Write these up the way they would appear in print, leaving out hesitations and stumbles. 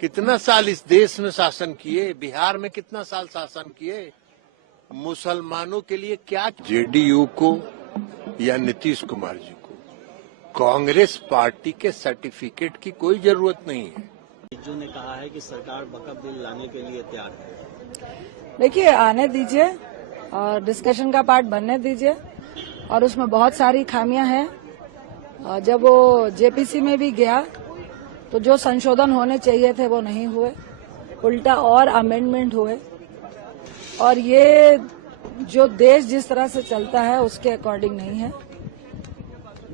कितना साल इस देश में शासन किए, बिहार में कितना साल शासन किए, मुसलमानों के लिए क्या? जेडीयू को या नीतीश कुमार जी को कांग्रेस पार्टी के सर्टिफिकेट की कोई जरूरत नहीं है। जो ने कहा है कि सरकार वक्फ बिल लाने के लिए तैयार है। देखिए, आने दीजिए और डिस्कशन का पार्ट बनने दीजिए, और उसमें बहुत सारी खामियां हैं। जब वो जेपीसी में भी गया तो जो संशोधन होने चाहिए थे वो नहीं हुए, उल्टा और अमेंडमेंट हुए, और ये जो देश जिस तरह से चलता है उसके अकॉर्डिंग नहीं है।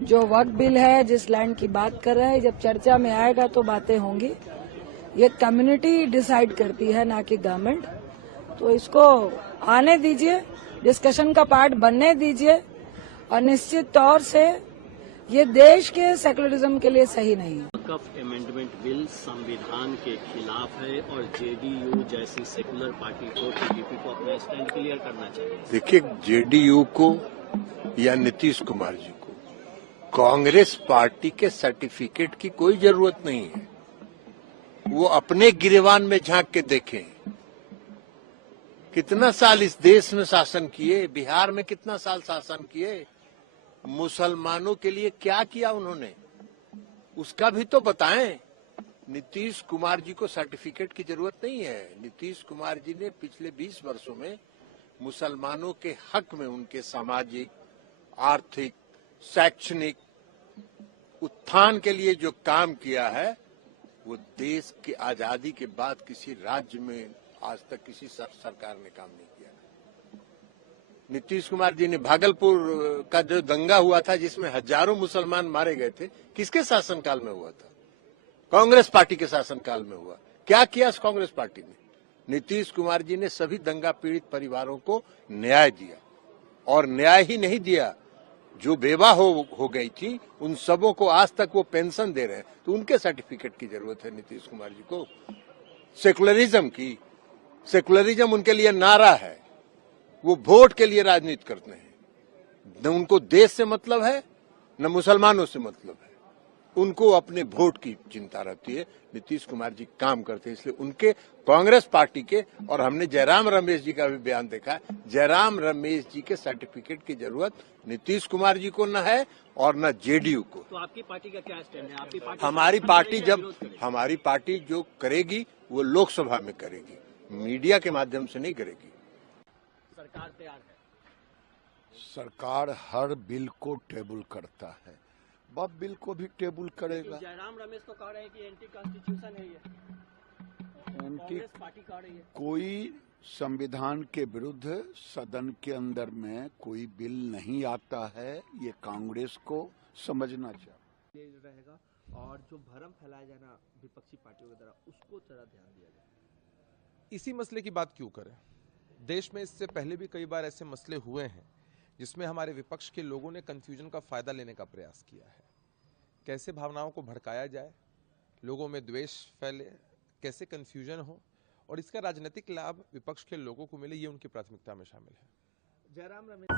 जो वक्फ बिल है, जिस लैंड की बात कर रहे हैं, जब चर्चा में आएगा तो बातें होंगी। ये कम्युनिटी डिसाइड करती है, ना कि गवर्नमेंट। तो इसको आने दीजिए, डिस्कशन का पार्ट बनने दीजिए, और निश्चित तौर से ये देश के सेकुलरिज्म के लिए सही नहीं है। वक्फ अमेंडमेंट बिल संविधान के खिलाफ है और जेडीयू जैसी सेकुलर पार्टी को, टीडीपी को अपना स्टैंड क्लियर करना चाहिए। देखिए, जेडीयू को या नीतीश कुमार जी को कांग्रेस पार्टी के सर्टिफिकेट की कोई जरूरत नहीं है। वो अपने गिरेबान में झांक के देखें, कितना साल इस देश में शासन किए, बिहार में कितना साल शासन किए, मुसलमानों के लिए क्या किया उन्होंने, उसका भी तो बताएं। नीतीश कुमार जी को सर्टिफिकेट की जरूरत नहीं है। नीतीश कुमार जी ने पिछले 20 वर्षों में मुसलमानों के हक में उनके सामाजिक, आर्थिक, शैक्षणिक उत्थान के लिए जो काम किया है, वो देश की आजादी के बाद किसी राज्य में आज तक किसी सरकार ने काम नहीं किया। नीतीश कुमार जी ने भागलपुर का जो दंगा हुआ था, जिसमें हजारों मुसलमान मारे गए थे, किसके शासनकाल में हुआ था? कांग्रेस पार्टी के शासनकाल में हुआ। क्या किया इस कांग्रेस पार्टी ने? नीतीश कुमार जी ने सभी दंगा पीड़ित परिवारों को न्याय दिया, और न्याय ही नहीं दिया, जो बेवा हो गई थी उन सबों को आज तक वो पेंशन दे रहे हैं। तो उनके सर्टिफिकेट की जरूरत है नीतीश कुमार जी को। सेकुलरिज्म की, सेकुलरिज्म उनके लिए नारा है। वो वोट के लिए राजनीति करते हैं। न उनको देश से मतलब है, न मुसलमानों से मतलब है। उनको अपने वोट की चिंता रहती है। नीतीश कुमार जी काम करते हैं, इसलिए उनके, कांग्रेस पार्टी के, और हमने जयराम रमेश जी का भी बयान देखा, जयराम रमेश जी के सर्टिफिकेट की जरूरत नीतीश कुमार जी को न है और न जेडीयू को। तो आपकी पार्टी का क्या स्टैंड है? आपकी पार्टी, हमारी पार्टी जो करेगी वो लोकसभा में करेगी, मीडिया के माध्यम से नहीं करेगी। सरकार तैयार है। सरकार हर बिल को टेबल करता है, वह बिल को भी टेबल करेगा। जयराम रमेश तो कह रहे हैं कि एंटी कॉन्स्टिट्यूशन है ये, कांग्रेस पार्टी कह रही है। कोई संविधान के विरुद्ध सदन के अंदर में कोई बिल नहीं आता है, ये कांग्रेस को समझना चाहिए रहेगा। और जो भ्रम फैलाया जाना विपक्षी पार्टियों के द्वारा, उसको जरा ध्यान दिया जाए। इसी मसले की बात क्यों करें? देश में इससे पहले भी कई बार ऐसे मसले हुए हैं जिसमें हमारे विपक्ष के लोगों ने कंफ्यूजन का फायदा लेने का प्रयास किया है। कैसे भावनाओं को भड़काया जाए, लोगों में द्वेष फैले, कैसे कंफ्यूजन हो और इसका राजनीतिक लाभ विपक्ष के लोगों को मिले, ये उनकी प्राथमिकता में शामिल है। जयराम रमेश